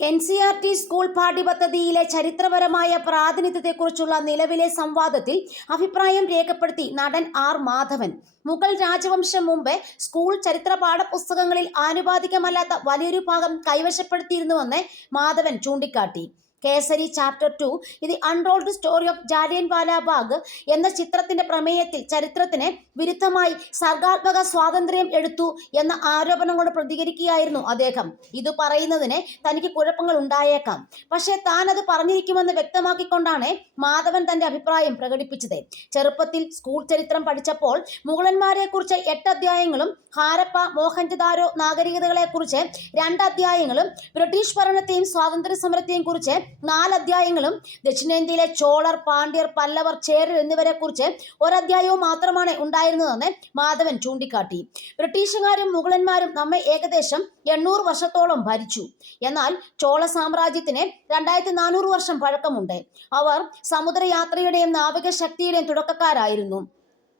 NCERT school പാഠ്യപദ്ധതിയിലെ ചരിത്രപരമായ പ്രാതിനിധ്യത്തെക്കുറിച്ചുള്ള നിലവിലെ സംവാദത്തിൽ അഭിപ്രായം രേഖപ്പെടുത്തി നടൻ ആർ മാധവൻ. മുഗൾ രാജവംശം മുമ്പ് സ്കൂൾ ചരിത്ര പാഠപുസ്തകങ്ങളിൽ ആനുപാതികമല്ലാത്ത വലിയൊരു ഭാഗം കൈവശപ്പെടുത്തിയിരുന്നുവെന്ന് മാധവൻ ചൂണ്ടിക്കാട്ടി. കേസരി ചാപ്റ്റർ 2 ഇത് unrolled story of Jallianwala Bagh എന്ന ചിത്രത്തിന്റെ പ്രമേയത്തിൽ ചരിത്രത്തിന് വിരുദ്ധമായി സർഗാത്മക സ്വാതന്ത്ര്യം എടുത്തു എന്ന ആരോപണം കൊണ്ട് പ്രതികരിക്കുകയായിരുന്നു അദ്ദേഹം. ഇത് പറയുന്നതിന് തനിക്ക് കുഴപ്പങ്ങൾ ഉണ്ടായേക്കാം, പക്ഷേ താൻ അത് പറഞ്ഞിരിക്കുമെന്ന് വ്യക്തമാക്കിക്കൊണ്ടാണ് മാധവൻ തന്റെ അഭിപ്രായം പ്രകടിപ്പിച്ചത്. ചെറുപ്പത്തിൽ സ്കൂൾ ചരിത്രം പഠിച്ചപ്പോൾ മുഗളന്മാരെ കുറിച്ച് 8 അധ്യായങ്ങളും ഹാരപ്പ മോഹൻജദാരോ നാഗരികതകളെക്കുറിച്ച് 2 അധ്യായങ്ങളും ബ്രിട്ടീഷ് ഭരണത്തെയും സ്വാതന്ത്ര്യ സമരത്തെയും കുറിച്ച് 4 അധ്യായങ്ങളും ദക്ഷിണേന്ത്യയിലെ ചോളർ, പാണ്ഡ്യർ, പല്ലവർ, ചേരർ എന്നിവരെ കുറിച്ച് 1 അധ്യായവും മാത്രമാണ് ഉണ്ടായിരുന്നതെന്ന് മാധവൻ ചൂണ്ടിക്കാട്ടി. ബ്രിട്ടീഷുകാരും മുഗളന്മാരും നമ്മെ ഏകദേശം 800 വർഷത്തോളം ഭരിച്ചു. എന്നാൽ ചോള സാമ്രാജ്യത്തിന് 2400 വർഷം പഴക്കമുണ്ട്. അവർ സമുദ്രയാത്രയുടെയും നാവിക ശക്തിയുടെയും തുടക്കക്കാരായിരുന്നു.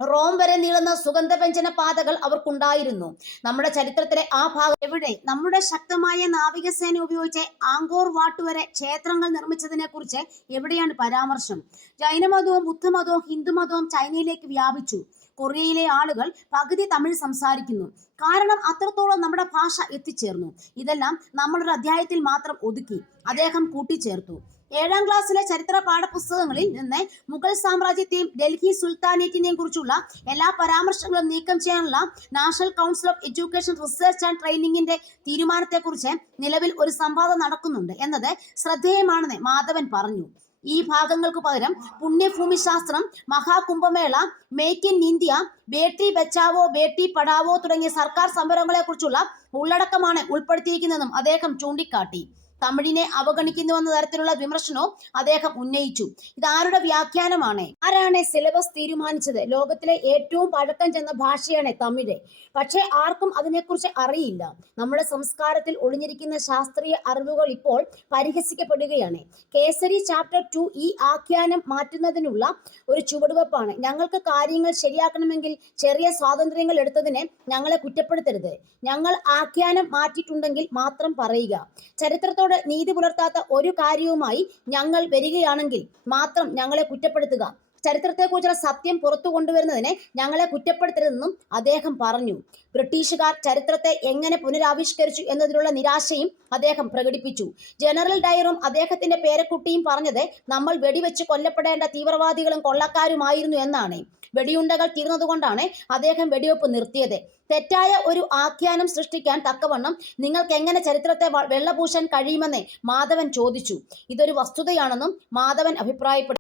റോം വരെ നീളുന്ന സുഗന്ധവ്യഞ്ജന പാതകൾ അവർക്കുണ്ടായിരുന്നു. നമ്മുടെ ചരിത്രത്തിലെ ആ ഭാഗം എവിടെ? നമ്മുടെ ശക്തമായ നാവികസേന ഉപയോഗിച്ച് ആങ്കോർ വാട്ട് വരെ ക്ഷേത്രങ്ങൾ നിർമ്മിച്ചതിനെ കുറിച്ച് എവിടെയാണ് പരാമർശം? ജൈനമതവും ബുദ്ധമതവും ഹിന്ദുമതവും ചൈനയിലേക്ക് വ്യാപിച്ചു. കൊറിയയിലെ ആളുകൾ പകുതി തമിഴ് സംസാരിക്കുന്നു. കാരണം അത്രത്തോളം നമ്മുടെ ഭാഷ എത്തിച്ചേർന്നു. ഇതെല്ലാം നമ്മളൊരു അധ്യായത്തിൽ മാത്രം ഒതുക്കി, അദ്ദേഹം കൂട്ടിച്ചേർത്തു. 7ാം ക്ലാസ്സിലെ ചരിത്ര പാഠപുസ്തകങ്ങളിൽ നിന്ന് മുഗൾ സാമ്രാജ്യത്തെയും ഡൽഹി സുൽത്താനേറ്റിനെയും കുറിച്ചുള്ള എല്ലാ പരാമർശങ്ങളും നീക്കം ചെയ്യാനുള്ള National Council of Education Research and ട്രെയിനിങ്ങിന്റെ തീരുമാനത്തെക്കുറിച്ച് നിലവിൽ ഒരു സംവാദം നടക്കുന്നുണ്ട് എന്നത് ശ്രദ്ധേയമാണെന്ന് മാധവൻ പറഞ്ഞു. ഈ ഭാഗങ്ങൾക്ക് പകരം പുണ്യഭൂമി ശാസ്ത്രം, Maha Kumbh Mela, make in India, Beti Bachao Beti Padhao തുടങ്ങിയ സർക്കാർ സംരംഭങ്ങളെക്കുറിച്ചുള്ള ഉള്ളടക്കമാണ് ഉൾപ്പെടുത്തിയിരിക്കുന്നതെന്നും അദ്ദേഹം ചൂണ്ടിക്കാട്ടി. തമിഴിനെ അവഗണിക്കുന്നുവെന്ന തരത്തിലുള്ള വിമർശനവും അദ്ദേഹം ഉന്നയിച്ചു. ഇതാരുടെ വ്യാഖ്യാനമാണ്? ആരാണ് സിലബസ് തീരുമാനിച്ചത്? ലോകത്തിലെ ഏറ്റവും പഴക്കം ചെന്ന ഭാഷയാണ് തമിഴ്. പക്ഷേ ആർക്കും അതിനെക്കുറിച്ച് അറിയില്ല. നമ്മുടെ സംസ്കാരത്തിൽ ഒളിഞ്ഞിരിക്കുന്ന ശാസ്ത്രീയ അറിവുകൾ ഇപ്പോൾ പരിഹസിക്കപ്പെടുകയാണ്. കേസരി ചാപ്റ്റർ 2 ഈ ആഖ്യാനം മാറ്റുന്നതിനുള്ള ഒരു ചുവടുവെപ്പാണ്. ഞങ്ങൾക്ക് കാര്യങ്ങൾ ശരിയാക്കണമെങ്കിൽ ചെറിയ സ്വാതന്ത്ര്യങ്ങൾ എടുത്തതിന് ഞങ്ങളെ കുറ്റപ്പെടുത്തരുത്. ഞങ്ങൾ ആഖ്യാനം മാറ്റിയിട്ടുണ്ടെങ്കിൽ മാത്രം പറയുക. ചരിത്രത്തോട് നീതി പുലർത്താത്ത ഒരു കാര്യവുമായി ഞങ്ങൾ വരികയാണെങ്കിൽ മാത്രം ഞങ്ങളെ കുറ്റപ്പെടുത്തുക. ചരിത്രത്തെക്കുറിച്ചുള്ള സത്യം പുറത്തു കൊണ്ടുവരുന്നതിനെ ഞങ്ങളെ കുറ്റപ്പെടുത്തരുതെന്നും അദ്ദേഹം പറഞ്ഞു. ബ്രിട്ടീഷുകാർ ചരിത്രത്തെ എങ്ങനെ പുനരാവിഷ്കരിച്ചു എന്നതിലുള്ള നിരാശയും അദ്ദേഹം പ്രകടിപ്പിച്ചു. ജനറൽ ഡയറും അദ്ദേഹത്തിന്റെ പേരക്കുട്ടിയും പറഞ്ഞത് നമ്മൾ വെടിവെച്ച് കൊല്ലപ്പെടേണ്ട തീവ്രവാദികളും കൊള്ളക്കാരുമായിരുന്നു എന്നാണ്. വെടിയുണ്ടകൾ തീർന്നതുകൊണ്ടാണ് അദ്ദേഹം വെടിവെപ്പ് നിർത്തിയത്. തെറ്റായ ഒരു ആഖ്യാനം സൃഷ്ടിക്കാൻ തക്കവണ്ണം നിങ്ങൾക്ക് എങ്ങനെ ചരിത്രത്തെ വെള്ളപൂശാൻ കഴിയുമെന്ന് മാധവൻ ചോദിച്ചു. ഇതൊരു വസ്തുതയാണെന്നും മാധവൻ അഭിപ്രായപ്പെട്ടു.